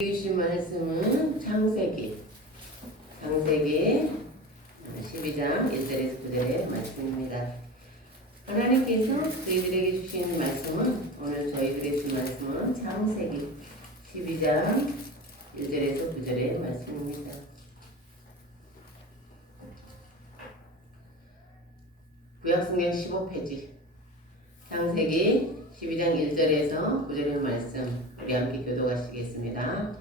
주신 말씀은 창세기 12장 1절에서 9절의 말씀입니다. 하나님께서 저희들에게 주신 말씀은 오늘 저희들에게 주신 말씀은 창세기 12장 1절에서 9절의 말씀입니다. 구약성경 15페이지 창세기 12장 1절에서 9절의 말씀 우리 함께 교도하시겠습니다.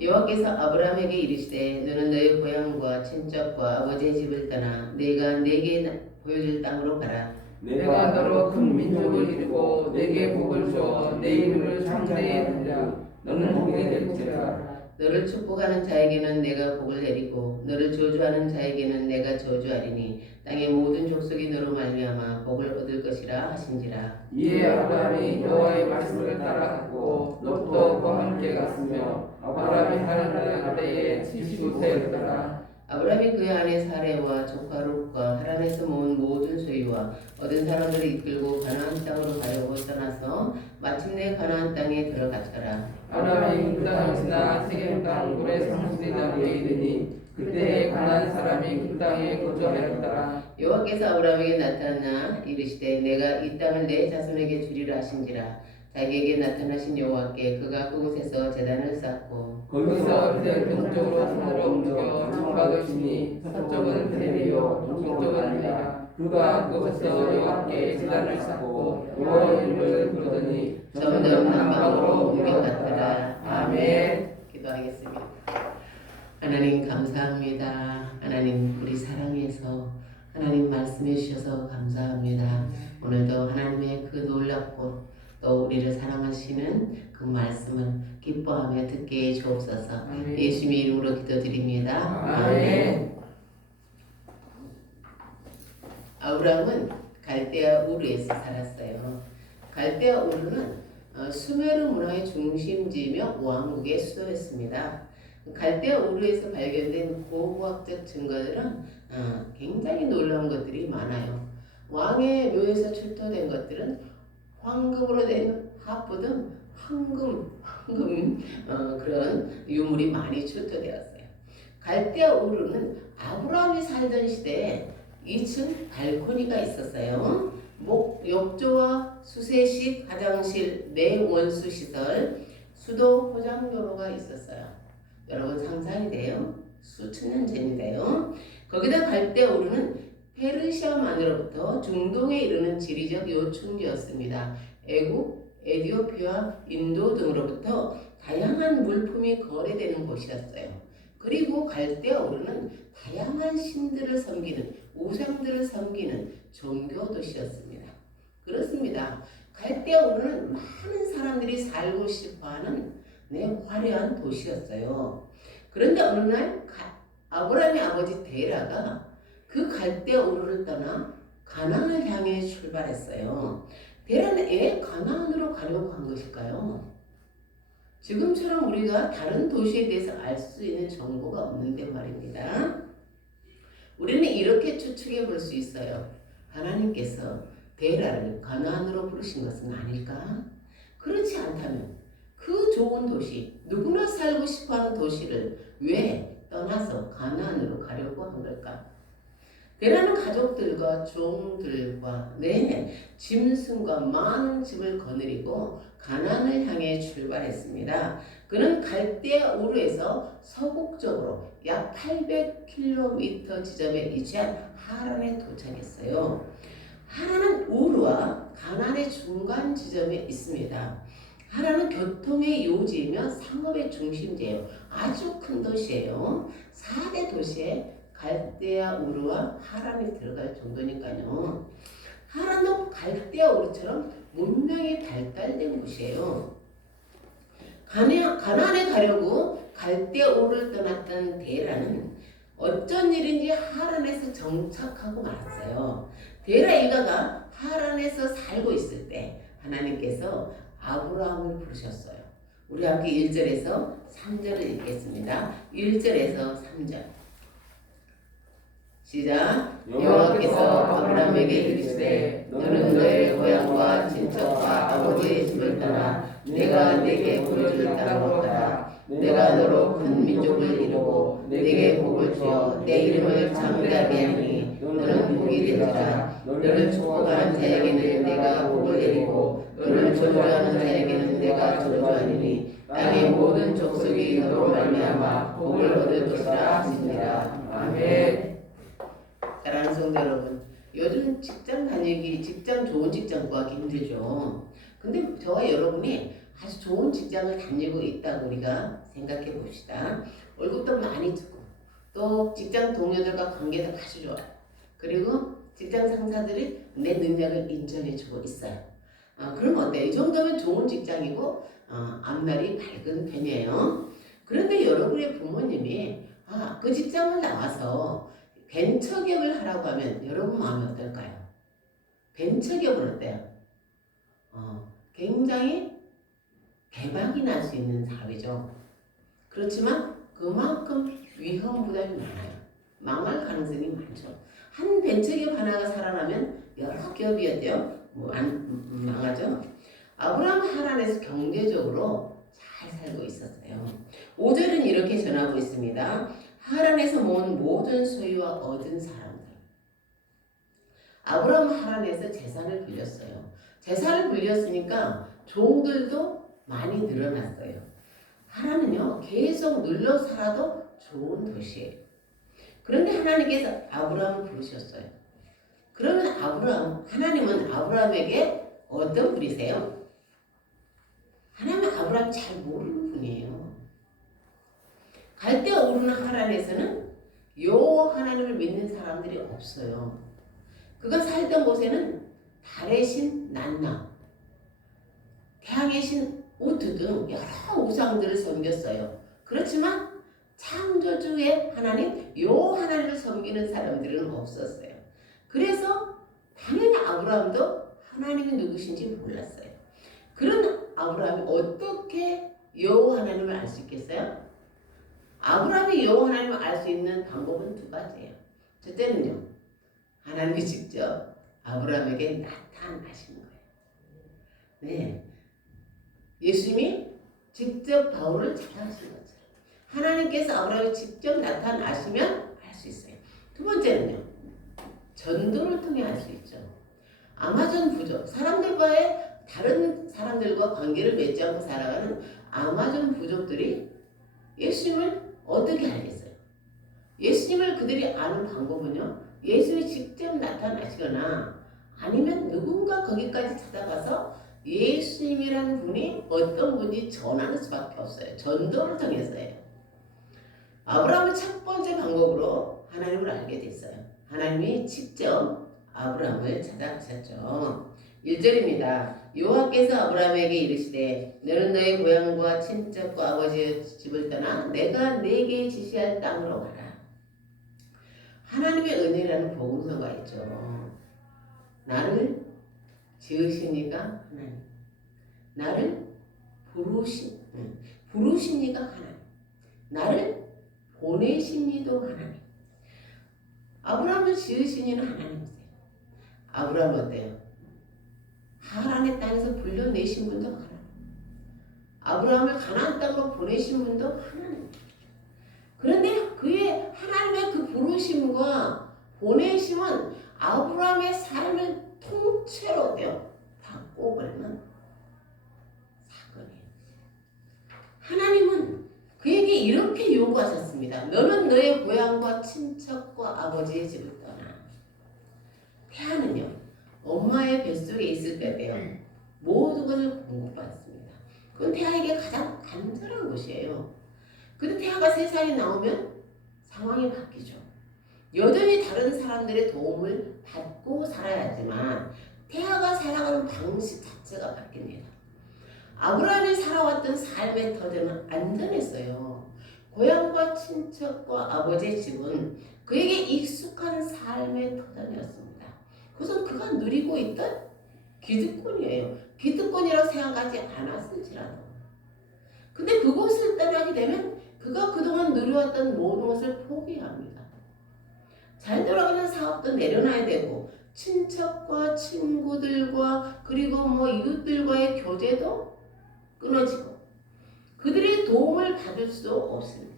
여호와께서 아브라함에게 이르시되 너는 너의 고향과 친척과 아버지의 집을 떠나 내가 네게 보여줄 땅으로 가라. 내가 너로 큰 민족을 이루고 내게 복을 주어 내 이름을 창대에 하리라. 너는 복이 될 것이라. 너를 축복하는 자에게는 내가 복을 내리고 너를 저주하는 자에게는 내가 저주하리니 땅의 모든 족속이 너로 말미암아 복을 얻을 것이라 하신지라. 이에 아브라함이 여호와의 말씀을 따라갔고 롯도 그와 함께 갔으며 아브라함이 하는 때에 75세였더라. 아브라함이 그의 아내 사레와 조카 롯과 하란에서 모은 모든 소유와 얻은 사람들을 이끌고 가나안 땅으로 가려고 떠나서 마침내 가나안 땅에 들어갔더라. 아브라함이 그 땅을 지나 세겜 땅 고레 상수리장에 이르니 그때 가나안 사람이 그 땅에 거주하였더라. 여호와께서 아브라함에게 나타나 이르시되 내가 이 땅을 내 자손에게 주리라 하신지라. 자기에게 나타나신 여호와께 그가 그곳에서 제단을 쌓고 거기서 그대 동쪽으로 산으로 옮겨 정박하시니 서쪽은 대리요 동쪽은 레아. 그가 그곳에서 여호와께 제단을 쌓고 여호와의 이름을 부르더니 점점 남방으로 옮겨갔더라. 아멘. 기도하겠습니다. 하나님 감사합니다. 하나님 우리 사랑해서 하나님 말씀해 주셔서 감사합니다. 오늘도 하나님의 그 놀랍고 또 우리를 사랑하시는 그 말씀을 기뻐하며 듣게 해 주옵소서. 아멘. 예수님의 이름으로 기도드립니다. 아멘. 아브라함은 갈대아 우르에서 살았어요. 갈대아 우르는 수메르 문화의 중심지이며 왕국의 수도였습니다. 갈대아 우르에서 발견된 고고학적 증거들은 굉장히 놀라운 것들이 많아요. 왕의 묘에서 출토된 것들은 황금으로 된 하프 등 황금 그런 유물이 많이 출토되었어요. 갈대아 우르는 아브라함이 살던 시대에 2층 발코니가 있었어요. 욕조와 수세식, 화장실, 내원수 시설, 수도 포장도로가 있었어요. 여러분 상상이 돼요? 수천 년 전인데요. 거기다 갈대아 우르는 페르시아만으로부터 중동에 이르는 지리적 요충지였습니다. 애국, 에티오피아, 인도 등으로부터 다양한 물품이 거래되는 곳이었어요. 그리고 갈대아 우르는 다양한 신들을 섬기는, 우상들을 섬기는 종교 도시였습니다. 그렇습니다. 갈대아 우르는 많은 사람들이 살고 싶어하는 화려한 도시였어요. 그런데 어느 날 아브라함의 아버지 데라가 그 갈대아 우르를 떠나 가나안을 향해 출발했어요. 데라는 왜 가나안으로 가려고 한 것일까요? 지금처럼 우리가 다른 도시에 대해서 알 수 있는 정보가 없는데 말입니다. 우리는 이렇게 추측해 볼 수 있어요. 하나님께서 데라를 가나안으로 부르신 것은 아닐까? 그렇지 않다면 그 좋은 도시, 누구나 살고 싶어하는 도시를 왜 떠나서 가나안으로 가려고 한 걸까? 데라는 가족들과 종들과 짐승과 많은 집을 거느리고 가나안을 향해 출발했습니다. 그는 갈대아 우르에서 서북쪽으로 약 800km 지점에 위치한 하란에 도착했어요. 하란은 우르와 가나안의 중간 지점에 있습니다. 하란은 교통의 요지이며 상업의 중심지예요. 아주 큰 도시예요. 4대 도시에 갈대아 우르와 하란이 들어갈 정도니까요. 하란도 갈대아 우르처럼 문명이 발달된 곳이에요. 가나안에 가려고 갈대아 우르를 떠났던 데라는 어쩐 일인지 하란에서 정착하고 말았어요. 데라 일가가 하란에서 살고 있을 때 하나님께서 아브라함을 부르셨어요. 우리 함께 1절에서 3절을 읽겠습니다. 1절에서 3절 시작. 여호와께서 아브라함에게 이르시되 너는 너의 고향과 친척과 아버지의 집을 떠나 내가 네게 보여줄 땅으로 가라. 내가 너로 큰 민족을 이루고 네게 복을 주어 내 이름을 창대하게 하니 너는 복이 되리라. 너를 축복하는 자에게는 내가 복을 내리고 너를 저주하는 자에게는 내가 저주하리니 땅의 모든 족속이 너로 말미암아 복을 얻을 것이라 하시니라. 아멘. 사랑하는 성도 여러분, 요즘 직장 다니기, 좋은 직장 구하기 힘들죠. 근데 저와 여러분이 아주 좋은 직장을 다니고 있다고 우리가 생각해 봅시다. 월급도 많이 주고 또 직장 동료들과 관계도 아주 좋아요. 그리고 직장 상사들이 내 능력을 인정해 주고 있어요. 그럼 어때요? 이 정도면 좋은 직장이고 앞날이 밝은 편이에요. 그런데 여러분의 부모님이 그 직장을 나와서 벤처기업을 하라고 하면 여러분 마음이 어떨까요? 벤처기업은 어때요? 굉장히 대박이 날 수 있는 사업이죠. 그렇지만 그만큼 위험 부담이 많아요. 망할 가능성이 많죠. 한 벤처기업 하나가 살아나면 여러 기업이 어때요? 망하죠. 아브라함 하란에서 경제적으로 잘 살고 있었어요. 5절은 이렇게 전하고 있습니다. 하란에서 모은 모든 소유와 얻은 사람들. 아브라함 하란에서 재산을 빌렸어요. 재산을 빌렸으니까 종들도 많이 늘어났어요. 하란은요 계속 눌러 살아도 좋은 도시예요. 그런데 하나님께서 아브라함을 부르셨어요. 그러면 하나님은 아브라함에게 어떤 분이세요? 하나님은 아브라함 잘 모르는 분이에요. 갈대 오르는 하란에서는 여호와 하나님을 믿는 사람들이 없어요. 그가 살던 곳에는 달의 신 난나, 태양의 신 우트 등 여러 우상들을 섬겼어요. 그렇지만 창조주의 하나님 여호와 하나님을 섬기는 사람들은 없었어요. 그래서 당연히 아브라함도 하나님이 누구신지 몰랐어요. 그런 아브라함이 어떻게 여호와 하나님을 알 수 있겠어요? 아브라함이 여호와 하나님을 알 수 있는 방법은 두 가지예요. 첫째는요, 하나님이 직접 아브라함에게 나타나신 거예요. 네, 예수님이 직접 바울을 찾아가신 것처럼 하나님께서 아브라함에 직접 나타나시면 알 수 있어요. 두 번째는요, 전도를 통해 알 수 있죠. 아마존 부족, 다른 사람들과 관계를 맺지 않고 살아가는 아마존 부족들이 예수님을 어떻게 알겠어요? 예수님을 그들이 아는 방법은요, 예수님이 직접 나타나시거나 아니면 누군가 거기까지 찾아가서 예수님이라는 분이 어떤 분인지 전하는 수밖에 없어요. 전도를 통해서예요. 아브라함의 첫 번째 방법으로 하나님을 알게 됐어요. 하나님이 직접 아브라함을 찾아가셨죠. 1절입니다. 여호와께서 아브라함에게 이르시되 너는 너의 고향과 친척과 아버지의 집을 떠나 내가 네게 지시할 땅으로 가라. 하나님의 은혜라는 복음서가 있죠. 나를 지으신 이가 하나님, 나를 부르신 이가 하나님, 나를 보내신 이도 하나님. 아브라함을 지으신 이는 하나님이세요. 아브라함 어때요? 하란의 땅에서 불러내신 분도 하나님, 아브라함을 가나안 땅으로 보내신 분도 하나님. 그런데 그의 하나님의 그 부르심과 보내심은 아브라함의 삶을 통째로 바꿔버리는 사건이에요. 하나님은 그에게 이렇게 요구하셨습니다. 너는 너의 고향과 친척과 아버지의 집을 떠나. 태아는요, 엄마의 뱃속에 있을 때에요, 모든 것을 공급받습니다. 그건 태아에게 가장 간절한 것이에요. 근데 태아가 세상에 나오면 상황이 바뀌죠. 여전히 다른 사람들의 도움을 받고 살아야 하지만 태아가 살아가는 방식 자체가 바뀝니다. 아브라함이 살아왔던 삶의 터전은 안전했어요. 고향과 친척과 아버지의 집은 그에게 익숙한 삶의 터전이었습니다. 그것은 그가 누리고 있던 기득권이에요. 기득권이라고 생각하지 않았을지라도. 근데 그곳을 떠나게 되면 그가 그동안 누려왔던 모든 것을 포기합니다. 잘 돌아가는 사업도 내려놔야 되고 친척과 친구들과 그리고 뭐 이웃들과의 교제도 끊어지고 그들의 도움을 받을 수 없습니다.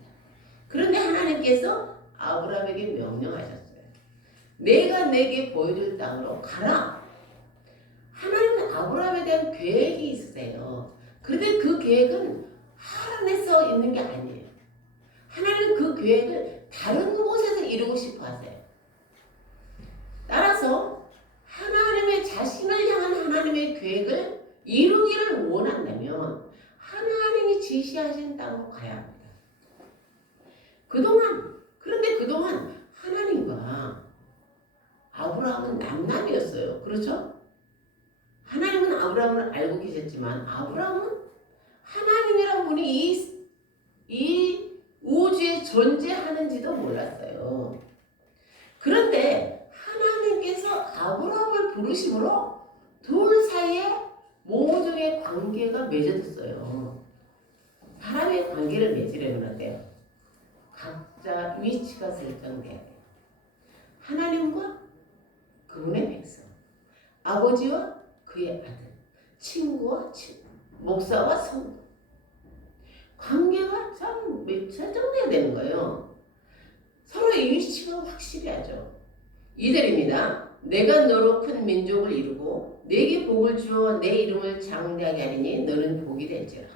그런데 하나님께서 아브라함에게 명령하셨어요. 내가 내게 보여줄 땅으로 가라. 하나님은 아브라함에 대한 계획이 있으세요. 그런데 그 계획은 하란에 써 있는 게 아니에요. 하나님은 그 계획을 다른 곳에서 이루고 싶어 하세요. 따라서 하나님의 자신을 향한 하나님의 계획을 이루기를 원한다면 하나님이 지시하신 땅으로 가야 합니다. 그런데 그동안 하나님과 아브라함은 남남이었어요. 그렇죠? 하나님은 아브라함을 알고 계셨지만 아브라함은 하나님이란 분이 이 우주에 존재하는지도 몰랐어요. 그런데 하나님께서 아브라함을 부르심으로 둘 사이에 모종의 관계가 맺어졌어요. 사람의 관계를 맺으려면 어때요? 각자 위치가 설정돼야 돼요. 하나님과 그분의 백성, 아버지와 그의 아들, 친구와 친구, 목사와 성도. 관계가 참 설정돼야 되는 거예요. 서로의 위치가 확실히 하죠. 2절입니다. 내가 너로 큰 민족을 이루고 내게 복을 주어 내 이름을 장대하게 하리니 너는 복이 될지라.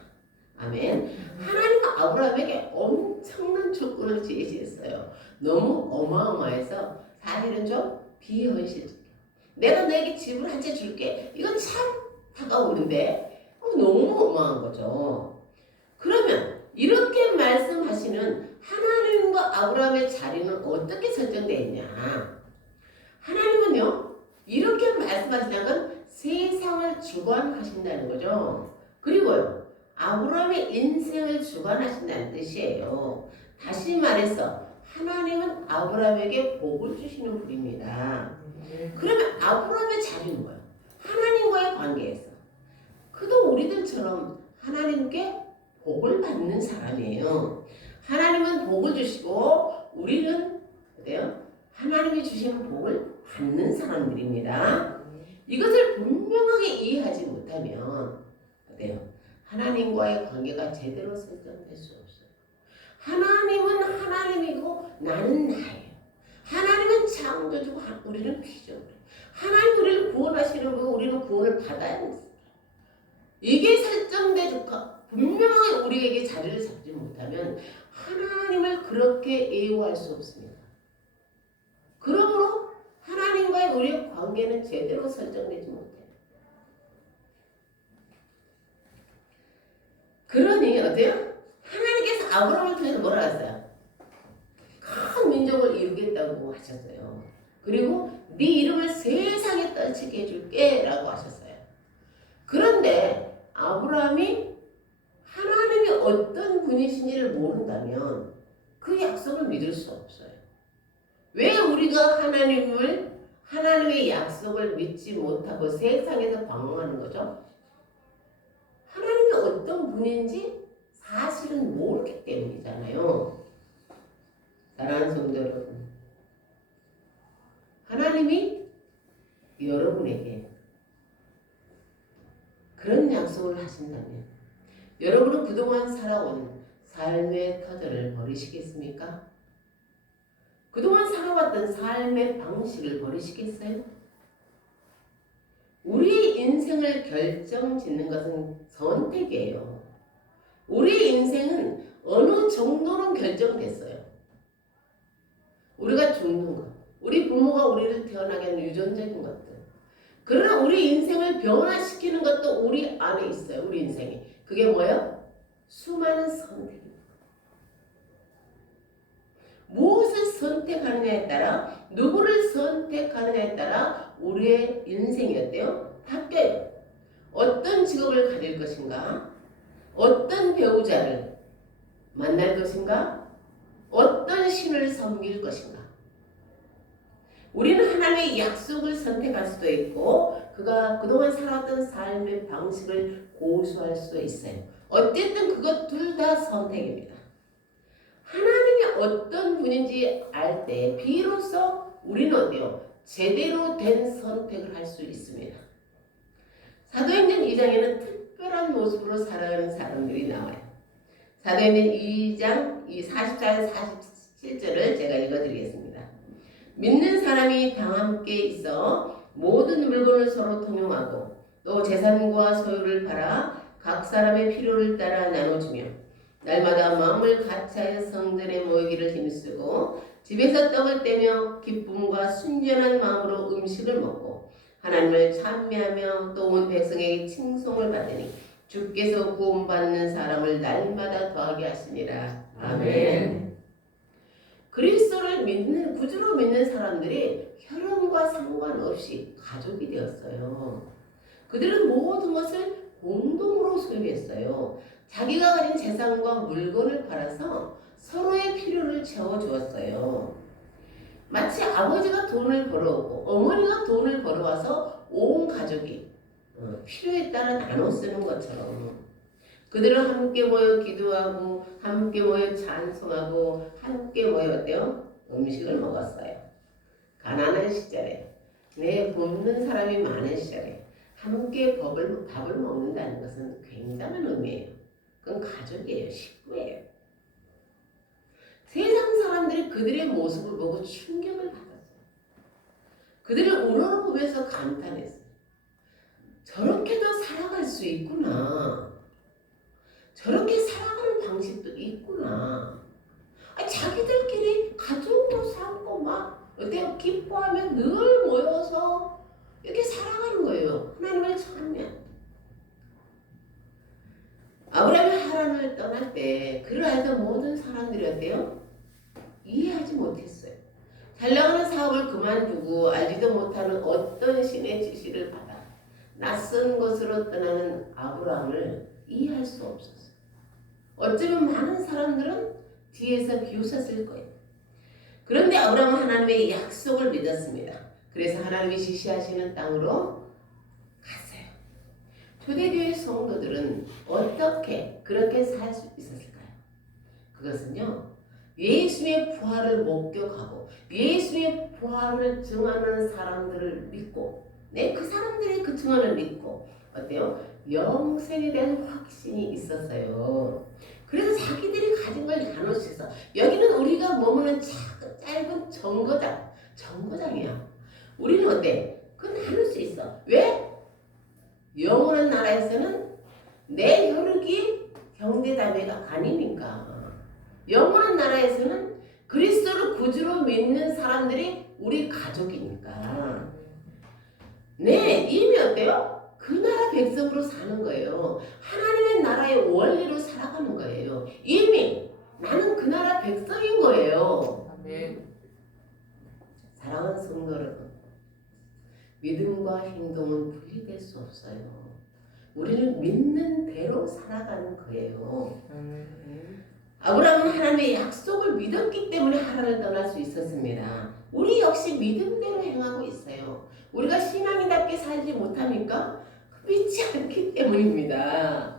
아멘. 하나님은 아브라함에게 엄청난 조건을 제시했어요. 너무 어마어마해서 사실은 좀 비현실적이에요. 내가 너에게 집을 한 채 줄게. 이건 참 다가오는데 너무 어마한 거죠. 그러면 이렇게 말씀하시는 하나님과 아브라함의 자리는 어떻게 설정되어 있냐? 하나님은요 이렇게 말씀하시는 건 세상을 주관하신다는 거죠. 그리고요 아브라함의 인생을 주관하신다는 뜻이에요. 다시 말해서 하나님은 아브라함에게 복을 주시는 분입니다. 그러면 아브라함의 자리는 뭐예요? 하나님과의 관계에서 그도 우리들처럼 하나님께 복을 받는 사람이에요. 하나님은 복을 주시고 우리는 어때요? 하나님이 주시는 복을 받는 사람들입니다. 이것을 분명하게 이해하지 못하면 어때요? 하나님과의 관계가 제대로 설정될 수 없어요. 하나님은 하나님이고 나는 나예요. 하나님은 창조주고 우리는 피조물이에요. 하나님 우리를 구원하시는 거고 우리는 구원을 받아야 합니다. 이게 설정되고 분명하게 우리에게 자리를 잡지 못하면 하나님을 그렇게 애호할 수 없습니다. 그러므로 하나님과의 우리의 관계는 제대로 설정되지 못해요. 그러니 어때요? 하나님께서 아브라함을 통해서 뭐라 했어요? 큰 민족을 이루겠다고 하셨어요. 그리고 네 이름을 세상에 떨치게 해줄게 라고 하셨어요. 그런데 아브라함이 하나님이 어떤 분이신지를 모른다면 그 약속을 믿을 수 없어요. 왜 우리가 하나님의 약속을 믿지 못하고 세상에서 방황하는 거죠? 하나님이 어떤 분인지 사실은 모르기 때문이잖아요. 사랑하는 성도 여러분, 하나님이 여러분에게 그런 약속을 하신다면 여러분은 그동안 살아온 삶의 터전을 버리시겠습니까? 그동안 살아왔던 삶의 방식을 버리시겠어요? 우리의 인생을 결정짓는 것은 선택이에요. 우리의 인생은 어느 정도는 결정됐어요. 우리가 죽는 것, 우리 부모가 우리를 태어나게 하는 유전적인 것들. 그러나 우리 인생을 변화시키는 것도 우리 안에 있어요. 우리 인생이. 그게 뭐예요? 수많은 선택입니다. 무엇을 선택하느냐에 따라, 누구를 선택하느냐에 따라 우리의 인생이 어때요? 바뀌어요. 어떤 직업을 가질 것인가? 어떤 배우자를 만날 것인가? 어떤 신을 섬길 것인가? 우리는 하나님의 약속을 선택할 수도 있고 그가 그동안 살았던 삶의 방식을 고수할 수도 있어요. 어쨌든 그것 둘 다 선택입니다. 하나님이 어떤 분인지 알 때 비로소 우리는 어때요? 제대로 된 선택을 할 수 있습니다. 사도행전 2장에는 특별한 모습으로 살아가는 사람들이 나와요. 사도행전 2장 44절 47절을 제가 읽어드리겠습니다. 믿는 사람이 다 함께 있어 모든 물건을 서로 통용하고 또 재산과 소유를 팔아 각 사람의 필요를 따라 나눠주며 날마다 마음을 같이하여 성전에 모이기를 힘쓰고 집에서 떡을 떼며 기쁨과 순전한 마음으로 음식을 먹고 하나님을 찬미하며 또 온 백성에게 칭송을 받으니 주께서 구원받는 사람을 날마다 더하게 하시니라. 아멘. 그리스도를 믿는 구주로 믿는 사람들이 혈연과 상관없이 가족이 되었어요. 그들은 모든 것을 공동으로 소유했어요. 자기가 가진 재산과 물건을 팔아서 서로의 필요를 채워주었어요. 마치 아버지가 돈을 벌어오고 어머니가 돈을 벌어와서 온 가족이 필요에 따라 나눠 쓰는 것처럼 그들은 함께 모여 기도하고 함께 모여 찬송하고 함께 모여 어때요? 음식을 먹었어요. 가난한 시절에 굶는 사람이 많은 시절에 함께 밥을 먹는다는 것은 굉장한 의미예요. 그건 가족이에요. 식구예요. 세상 사람들이 그들의 모습을 보고 충격을 받았어요. 그들을 우러러보면서 감탄했어요. 저렇게도 살아갈 수 있구나. 저렇게 살아가는 방식도 있구나. 자기들끼리 가족도 삼고 막 어때요? 기뻐하며 늘 모여서 이렇게 살아가는 거예요. 하나님을 찬양. 아브라함이 하란을 떠날 때 그를 알던 모든 사람들이 어때요? 이해하지 못했어요. 잘 나가는 사업을 그만두고 알지도 못하는 어떤 신의 지시를 받아 낯선 곳으로 떠나는 아브라함을 이해할 수 없었어요. 어쩌면 많은 사람들은 뒤에서 비웃었을 거예요. 그런데 아브라함은 하나님의 약속을 믿었습니다. 그래서 하나님이 지시하시는 땅으로 갔어요. 초대교회 성도들은 어떻게 그렇게 살 수 있었을까요? 그것은요, 예수의 부활을 목격하고 예수의 부활을 증언하는 사람들을 믿고 그 사람들의 그 증언을 믿고 어때요? 영생에 대한 확신이 있었어요. 그래서 자기들이 가진 걸 나눠주셔서 여기는 우리가 머무는 짧은 정거장이야. 우리는 어때? 그건 나눌 수 있어. 왜? 영원한 나라에서는 내 혈육이 형제자매가 아니니까. 영원한 나라에서는 그리스도를 구주로 믿는 사람들이 우리 가족이니까. 이미 어때요? 그 나라 백성으로 사는 거예요. 하나님의 나라의 원리로 살아가는 거예요. 이미 나는 그 나라 백성인 거예요. 아멘. 사랑하는 성도 여러분, 믿음과 행동은 분리될 수 없어요. 우리는 믿는 대로 살아가는 거예요. 아브라함은 하나님의 약속을 믿었기 때문에 하란을 떠날 수 있었습니다. 우리 역시 믿음대로 행하고 있어요. 우리가 신앙인답게 살지 못합니까? 믿지 않기 때문입니다.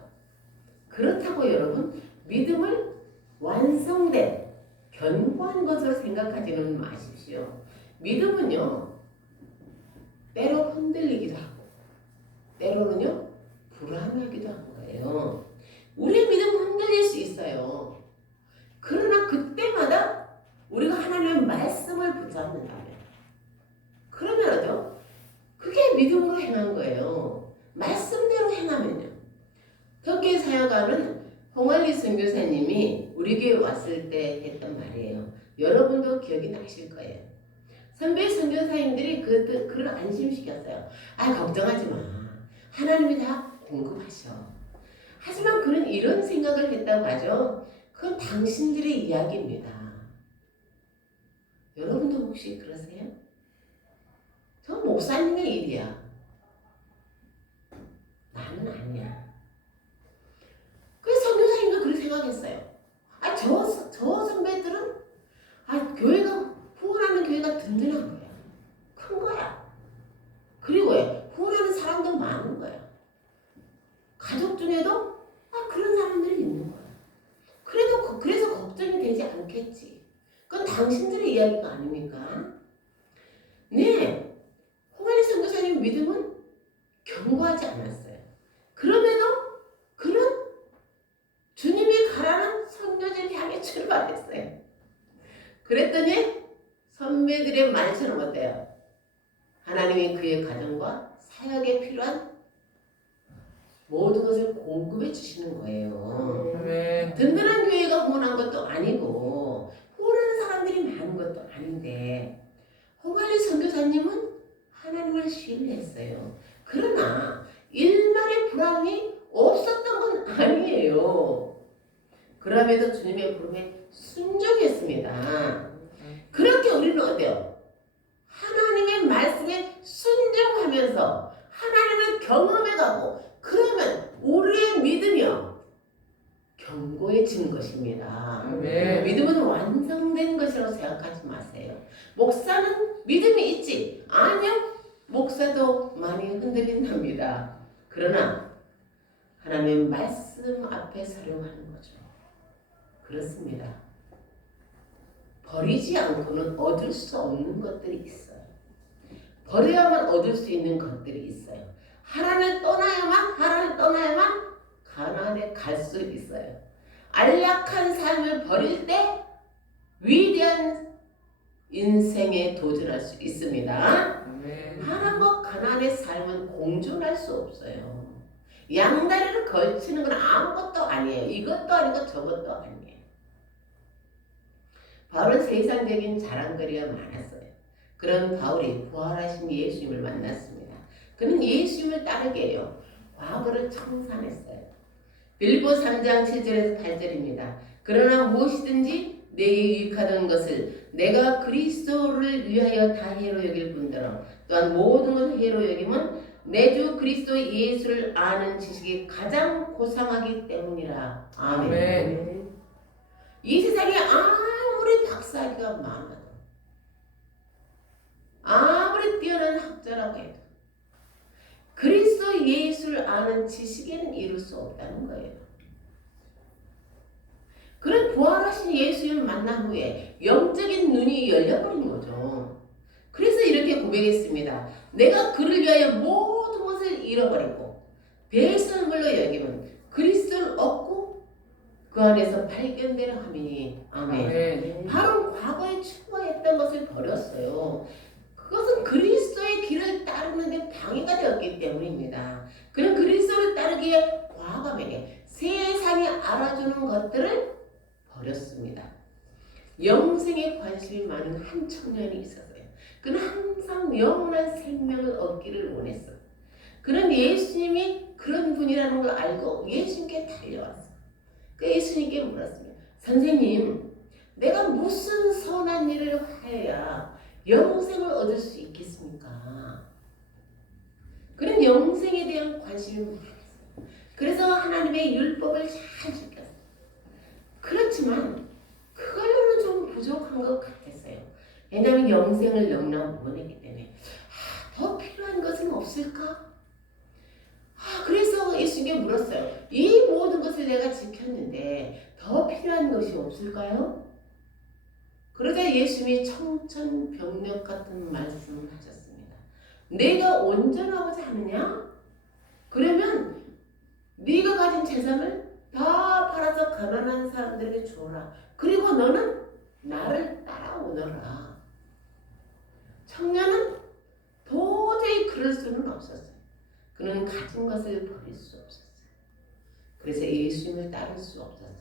그렇다고 여러분, 믿음을 완성된 견고한 것으로 생각하지는 마십시오. 믿음은요, 때로 흔들리기도 하고 때로는요 불안하기도 한 거예요. 우리의 믿음은 흔들릴 수 있어요. 그러나 그때마다 우리가 하나님의 말씀을 붙잡는다면 그러면 어때요? 그게 믿음으로 행한 거예요. 말씀대로 행하면요. 터키에 사역하는 홍알리 선교사님이 우리 교회 왔을 때 했던 말이에요. 여러분도 기억이 나실 거예요. 선배 선교사님들이 그를 안심시켰어요. 걱정하지 마. 하나님이 다 공급하셔. 하지만 그는 이런 생각을 했다고 하죠. 그건 당신들의 이야기입니다. 여러분도 혹시 그러세요? 저 목사님의 일이야. 나는 아니야. 그래서 선교사님도 그렇게 생각했어요. 저 선배들은 교회가 후원하는 교회가 든든한 거야. 큰 거야. 그리고 후원하는 사람도 많은 거야. 가족 중에도 그런 사람들이 있는 거야. 그래서 걱정이 되지 않겠지. 당신들의 이야기가 아닙니까? 네, 홍한희 선교사님 믿음은 견고하지 않았어요. 그럼에도 그는 주님이 가라는 선교지를 향해 출발했어요. 그랬더니 선배들의 말처럼 어때요? 하나님이 그의 가정과 사역에 필요한 모든 것을 공급해 주시는 거예요. 아멘. 든든한 교회가 후원한 것도 아니고 후원하는 사람들이 많은 것도 아닌데 홍할리 선교사님은 하나님을 신뢰했어요. 그러나 일말의 불안이 없었던 건 아니에요. 그럼에도 주님의 부름에 순종했습니다. 그렇게 우리는 어때요? 하나님의 말씀에 순종하면서 하나님을 경험해가고 그러면 우리의 믿음이요 견고해지는 것입니다. 아멘. 믿음은 완성된 것이라고 생각하지 마세요. 목사는 믿음이 있지? 아니요. 목사도 많이 흔들린답니다. 그러나 하나님의 말씀 앞에 서려고 하는 거죠. 그렇습니다. 버리지 않고는 얻을 수 없는 것들이 있어요. 버려야만 얻을 수 있는 것들이 있어요. 하나님을 떠나야만 가나안에 갈 수 있어요. 안락한 삶을 버릴 때 위대한 인생에 도전할 수 있습니다. 아멘. 하나님과 가나안의 삶은 공존할 수 없어요. 양다리를 걸치는 건 아무것도 아니에요. 이것도 아니고 저것도 아니에요. 바울은 세상적인 자랑거리가 많았어요. 그런 바울이 부활하신 예수님을 만났습니다. 그는 예수님을 따르게 해요. 과거를 청산했어요. 빌립보 3장 7절에서 8절입니다. 그러나 무엇이든지 내게 유익하던 것을 내가 그리스도를 위하여 다 해로 여길 뿐더러 또한 모든 것을 해로 여김은 내 주 그리스도 예수를 아는 지식이 가장 고상하기 때문이라. 아멘. 아멘. 이 세상에 아무리 박사학위가 많아도 아무리 뛰어난 학자라고 해도 그리스도 예수를 아는 지식에는 이룰 수 없다는 거예요. 그런 부활하신 예수님을 만난 후에 영적인 눈이 열려버린 거죠. 그래서 이렇게 고백했습니다. 내가 그를 위하여 모든 것을 잃어버리고 배설물로 여기면 그리스도를 얻고 그 안에서 발견되려 함이니. 아멘. 아멘. 바로 과거에 추구했던 것을 버렸어요. 그것은 그리스도의 길을 따르는 데 방해가 되었기 때문입니다. 그는 그리스도를 따르기에 과감하게 세상이 알아주는 것들을 버렸습니다. 영생에 관심이 많은 한 청년이 있었어요. 그는 항상 영원한 생명을 얻기를 원했어요. 그는 예수님이 그런 분이라는 걸 알고 예수님께 달려왔어요. 그 예수님께 물었습니다. 선생님, 내가 무슨 선한 일을 하여야 영생을 얻을 수 있겠습니까? 그는 영생에 대한 관심이 많았어요. 그래서 하나님의 율법을 잘 지켰어요. 그렇지만 그걸로는 좀 부족한 것 같았어요. 왜냐하면 영생을 너무나 원했기 때문에 더 필요한 것은 없을까? 그래서 예수님께 물었어요. 이 모든 것을 내가 지켰는데 더 필요한 것이 없을까요? 그러자 예수님이 청천벽력 같은 말씀을 하셨습니다. 내가 온전하고자 하느냐? 그러면 네가 가진 재산을 다 팔아서 가난한 사람들에게 주어라. 그리고 너는 나를 따라오너라. 청년은 도저히 그럴 수는 없었어요. 그는 가진 것을 버릴 수 없었어요. 그래서 예수님을 따를 수 없었어요.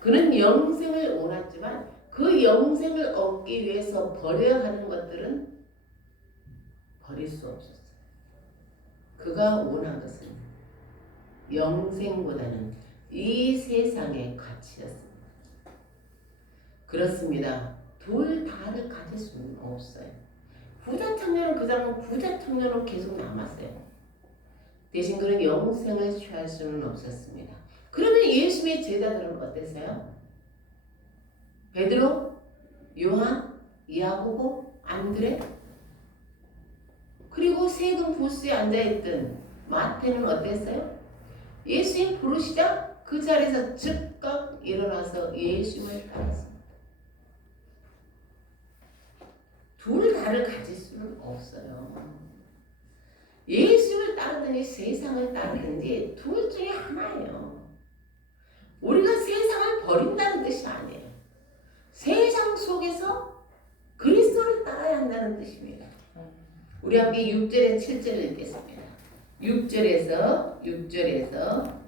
그는 영생을 원했지만 그 영생을 얻기 위해서 버려야 하는 것들은 버릴 수 없었어요. 그가 원한 것은 영생보다는 이 세상의 가치였습니다. 그렇습니다. 둘 다를 가질 수는 없어요. 부자 청년은 그자는 부자 청년으로 계속 남았어요. 대신 그는 영생을 취할 수는 없었습니다. 그러면 예수님의 제자들은 어땠어요? 베드로, 요한, 야고보, 안드레, 그리고 세금 부스에 앉아있던 마태는 어땠어요? 예수님 부르시자 그 자리에서 즉각 일어나서 예수님을 따랐습니다. 나를 가질 수는 없어요. 예수를 따르든지 세상을 따르든지 둘 중에 하나예요. 우리가 세상을 버린다는 뜻이 아니에요. 세상 속에서 그리스도를 따라야 한다는 뜻입니다. 우리 함께 6절에 7절을 읽겠습니다. 6절에서 7절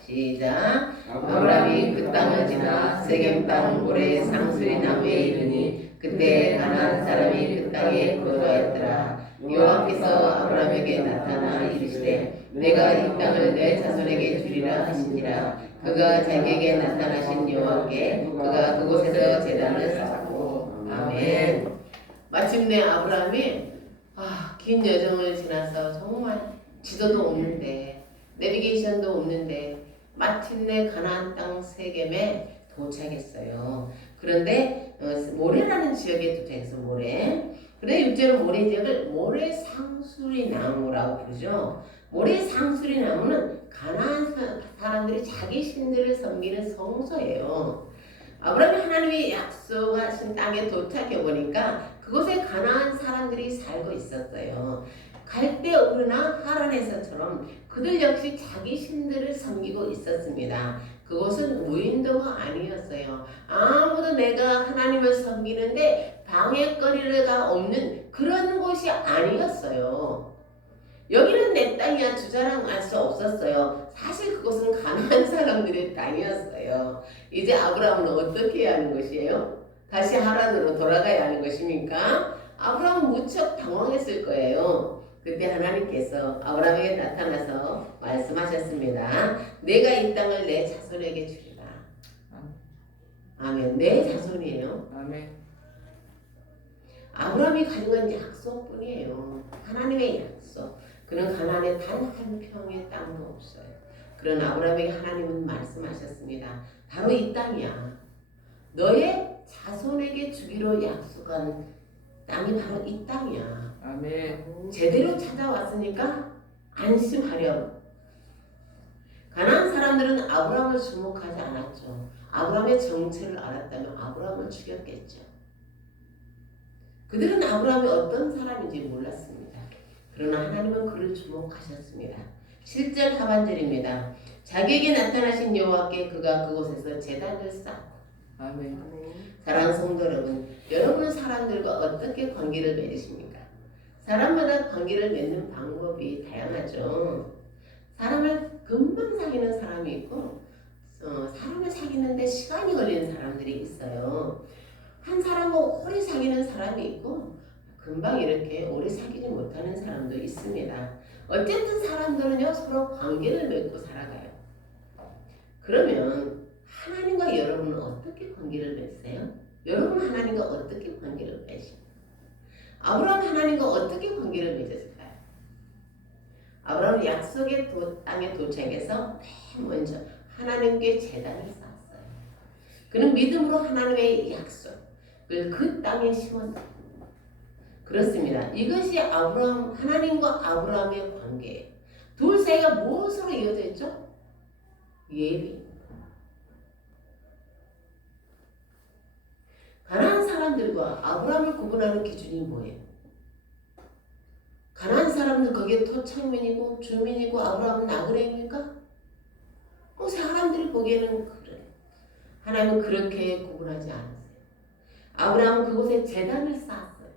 시작. 아브라함이 그 땅을 지나 세겜 땅 모래 상수리 나무에 이르니 그때 가나안 사람이 그 땅에 거주하였더라. 여호와께서 아브라함에게 나타나 이르시되 내가 이 땅을 내 자손에게 주리라 하시니라. 그가 자기에게 나타나신 여호와께 그가 그곳에서 제단을 쌓고. 아멘. 마침내 아브라함이 긴 여정을 지나서 정말 지도도 없는데 내비게이션도 없는데 마침내 가나안 땅 세겜에 도착했어요. 그런데 모래라는 지역에 도착해서 모래. 그런데 6절은 모래 지역을 모래 상수리 나무라고 부르죠. 모래 상수리 나무는 가나안 사람들이 자기 신들을 섬기는 성소예요. 아브라함이 하나님이 약속하신 땅에 도착해 보니까 그곳에 가나안 사람들이 살고 있었어요. 갈대우르나 하란에서처럼 그들 역시 자기 신들을 섬기고 있었습니다. 그곳은 무인도가 아니었어요. 아무도 내가 하나님을 섬기는데 방해거리가 없는 그런 곳이 아니었어요. 여기는 내 땅이야 주자랑할 수 없었어요. 사실 그곳은 가나안 사람들의 땅이었어요. 이제 아브라함은 어떻게 해야 하는 것이에요? 다시 하란으로 돌아가야 하는 것입니까? 아브라함은 무척 당황했을 거예요. 그때 하나님께서 아브라함에게 나타나서 말씀하셨습니다. 내가 이 땅을 내 자손에게 주리라. 아멘. 내 자손이에요. 아멘. 아브라함이 가진 건 약속뿐이에요. 하나님의 약속. 그는 가나안에 단 한 평의 땅도 없어요. 그런 아브라함에게 하나님은 말씀하셨습니다. 바로 이 땅이야. 너의 자손에게 주기로 약속한 땅이 바로 이 땅이야. 아멘. 제대로 찾아왔으니까 안심하렴. 가나안 사람들은 아브라함을 주목하지 않았죠. 아브라함의 정체를 알았다면 아브라함을 죽였겠죠. 그들은 아브라함이 어떤 사람인지 몰랐습니다. 그러나 하나님은 그를 주목하셨습니다. 7절 하반절입니다. 자기에게 나타나신 여호와께 그가 그곳에서 제단을 쌓고. 아멘. 사랑하는 성도 여러분, 여러분은 사람들과 어떻게 관계를 맺으십니까? 사람마다 관계를 맺는 방법이 다양하죠. 사람을 금방 사귀는 사람이 있고 사람을 사귀는데 시간이 걸리는 사람들이 있어요. 한 사람하고 오래 사귀는 사람이 있고 금방 이렇게 오래 사귀지 못하는 사람도 있습니다. 어쨌든 사람들은요 서로 관계를 맺고 살아가요. 그러면 하나님과 여러분은 어떻게 관계를 맺으세요? 여러분 하나님과 어떻게 관계를 맺으십니까? 아브라함 하나님과 어떻게 관계를 맺었을까요? 아브라함은 약속의 땅에 도착해서 맨 먼저 하나님께 제단을 쌓았어요. 그는 믿음으로 하나님의 약속을 그 땅에 심었다. 그렇습니다. 이것이 아브라함 하나님과 아브라함의 관계예요. 둘 사이가 무엇으로 이어져 있죠? 예비. 가나안 사람들과 아브라함을 구분하는 기준이 뭐예요? 가나안 사람들 거기에 토착민이고 주민이고 아브라함은 나그네입니까? 사람들이 보기에는 그래. 하나님은 그렇게 구분하지 않았어요. 아브라함은 그곳에 제단을 쌓았어요.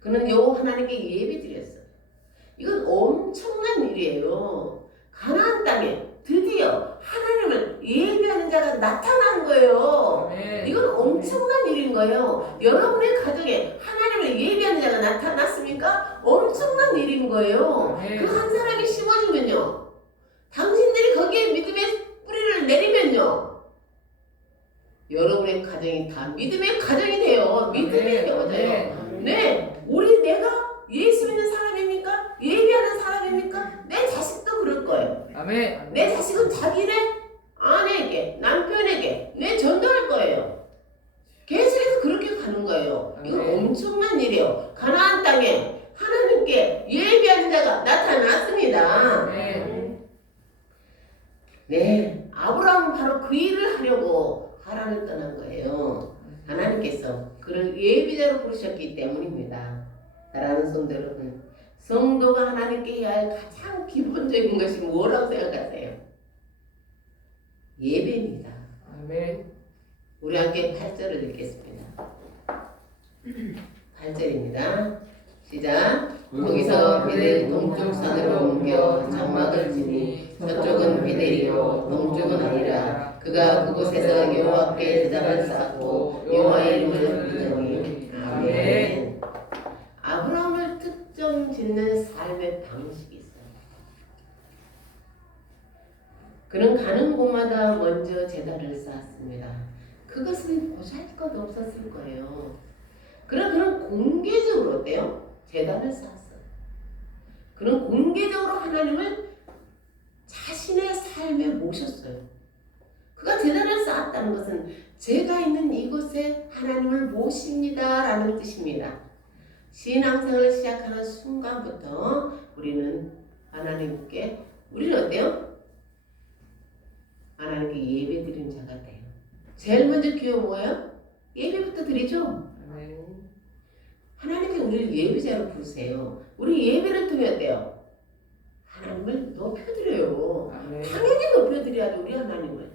그는 여호와 하나님께 예배드렸어요. 이건 엄청난 일이에요. 가나안 땅에 드디어 하나님을 예배하는 자가 나타난 거예요. 네. 이건 엄청난 일인 거예요. 여러분의 가정에 하나님을 예배하는 자가 나타났습니까? 엄청난 일인 거예요. 네. 그 한 사람이 심어주면요. 당신들이 거기에 믿음의 뿌리를 내리면요. 여러분의 가정이 다 믿음의 가정이 돼요. 믿음이 되어져요. 네, 내가 예수 믿는 사람입니까? 예배하는 사람입니까? 내 자식도 그럴 거예요. 아멘. 내 자식은 자기네 아내에게, 남편에게 전도할 거예요. 계속해서 그렇게 가는 거예요. 이건 엄청난 일이에요. 가나안 땅에 하나님께 예배하는 자가 나타났습니다. 네. 네, 아브라함은 바로 그 일을 하려고 하나님을 떠난 거예요. 하나님께서 그를 예비자로 부르셨기 때문입니다. 사랑하는 성도 여러분, 성도가 하나님께 해야 할 가장 기본적인 것이 뭐라고 생각하세요? 예배입니다. 아멘. 우리 함께 8절을 읽겠습니다. 8절입니다. 시작. 거기서 배를 동쪽 산으로 옮겨 장막을 치니 서쪽은 베델이요 동쪽은 아니라 그가 그곳에서 여호와께 제단을 쌓고 여호와의 이름을 부르더니 아멘. 아브라함을 특정 짓는 삶의 방식이 있어요. 그는 가는 곳마다 먼저 제단을 쌓았습니다. 그것은 보잘것 없었을 거예요. 그러나 그는 공개적으로 어때요? 제단을 쌓았어요. 그는 공개적으로 하나님을 자신의 삶에 모셨어요. 그가 제단을 쌓았다는 것은 제가 있는 이곳에 하나님을 모십니다 라는 뜻입니다. 신앙생활을 시작하는 순간부터 우리는 우리는 어때요? 하나님께 예배 드리는 자가 돼요. 제일 먼저 기호 뭐예요? 예배부터 드리죠. 하나님께 우리를 예배자로 부르세요. 우리 예배를 통해 어때요? 하나님을 높여드려요. 아멘. 당연히 높여드려야죠. 우리 하나님을.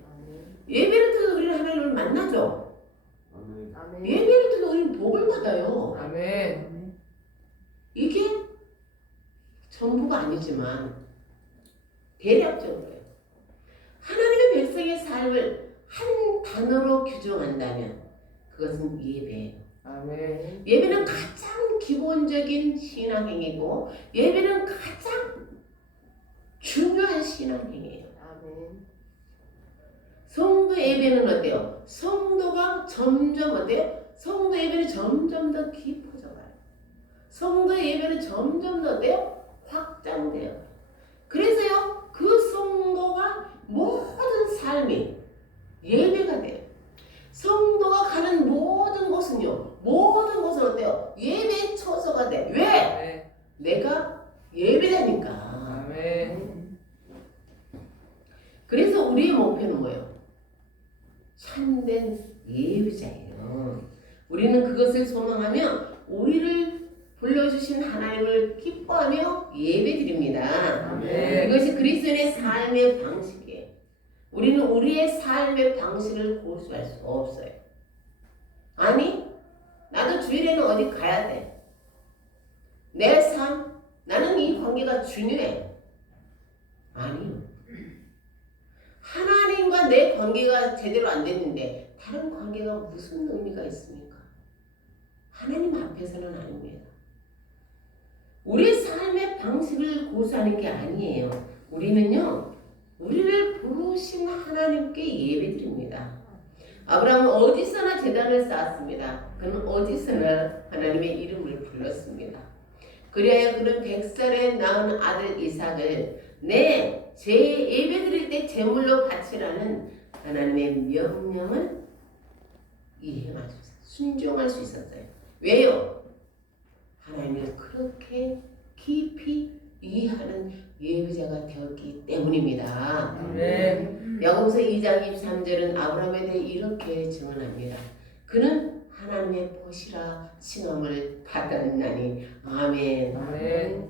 예배를 통해 우리는 하나님을 만나죠. 예배를 통해 우리는 복을 받아요. 아멘. 이게 전부가 아니지만 대략적으로요. 하나님의 백성의 삶을 한 단어로 규정한다면 그것은 예배예요. 아멘. 예배는 가장 기본적인 신앙행위고 예배는 가장 중요한 신앙행위예요. 성도 예배는 어때요? 성도가 점점 어때요? 성도 예배는 점점 더 깊어져가요. 성도 예배는 점점 더 어때요? 확장돼요. 그래서요 그 성도가 모든 삶이 예배가 돼요. 성도가 가는 모든 곳은요, 모든 곳은 어때요? 예배의 처소가 돼. 왜? 네. 내가 예배자니까. 아멘. 그래서 우리의 목표는 뭐예요? 참된 예배자예요. 우리는 그것을 소망하며 우리를 불러주신 하나님을 기뻐하며 예배드립니다. 아멘. 이것이 그리스도인의 삶의 방식이에요. 우리는 우리의 삶의 방식을 고수할 수 없어요. 아니, 나도 주일에는 어디 가야 돼. 내 삶, 나는 이 관계가 중요해. 아니요. 하나님과 내 관계가 제대로 안 됐는데 다른 관계가 무슨 의미가 있습니까? 하나님 앞에서는 아닙니다. 우리 삶의 방식을 고수하는 게 아니에요. 우리는요, 우리를 부르신 하나님께 예배드립니다. 아브라함은 어디서나 제단을 쌓았습니다. 그는 어디서나 하나님의 이름을 불렀습니다. 그리하여 그는 100살에 낳은 아들 이삭을 제 예배드릴 때 제물로 바치라는 하나님의 명령을 이행할 수 있었어요. 순종할 수 있었어요. 왜요? 하나님을 그렇게 깊이 이해하는 예배자가 되었기 때문입니다. 네. 야고보서 2장 23절은 아브라함에 대해 이렇게 증언합니다. 그는 하나님의 보시라 칭함을 받았나니. 아멘. 아멘.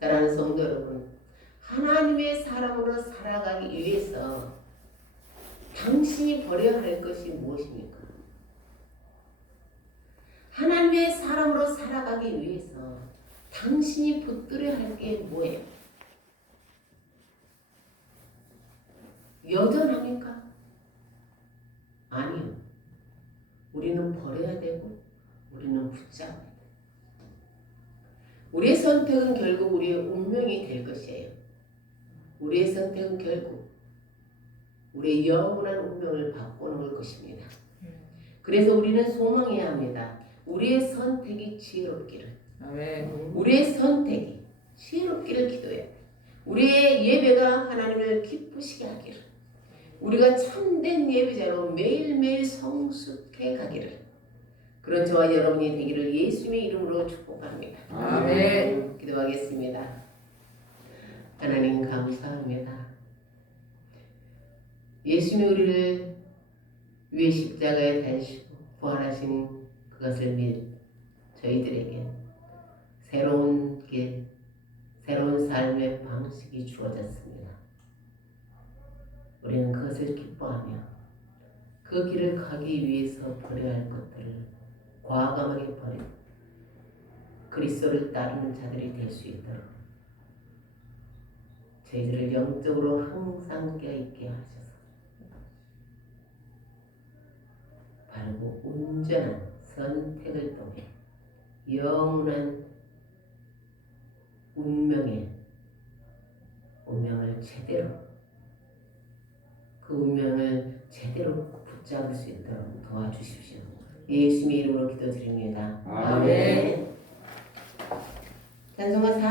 사랑하는 성도 여러분, 하나님의 사람으로 살아가기 위해서 당신이 버려야 할 것이 무엇입니까? 하나님의 사람으로 살아가기 위해서 당신이 붙들어야 할 게 뭐예요? 여전합니까? 아니요. 우리는 버려야 되고 우리는 붙잡아야 돼요. 우리의 선택은 결국 우리의 운명이 될 것이에요. 우리의 선택은 결국 우리의 영원한 운명을 바꿔놓을 것입니다. 그래서 우리는 소망해야 합니다. 우리의 선택이 지혜롭기를. 아멘. 우리의 선택이 지혜롭기를 기도해요. 우리의 예배가 하나님을 기쁘시게 하기를. 우리가 참된 예배자로 매일매일 성숙해 가기를. 그런 저와 여러분이 되기를 예수님의 이름으로 축복합니다. 아멘. 기도하겠습니다. 하나님 감사합니다. 예수님이 우리를 위에 십자가에 달리시고 부활하신 그것을 믿 저희들에게 새로운 길, 새로운 삶의 방식이 주어졌습니다. 우리는 그것을 기뻐하며 그 길을 가기 위해서 버려야 할 것들을 과감하게 버리고 그리스도를 따르는 자들이 될 수 있도록 저희들을 영적으로 항상 깨어있게 하셔서 바르고 온전한 선택을 통해 영원한 운명을 제대로 그 운명을 제대로 붙잡을 수 있도록 도와주십시오. 예수님의 이름으로 기도드립니다. 아멘. 찬송가 4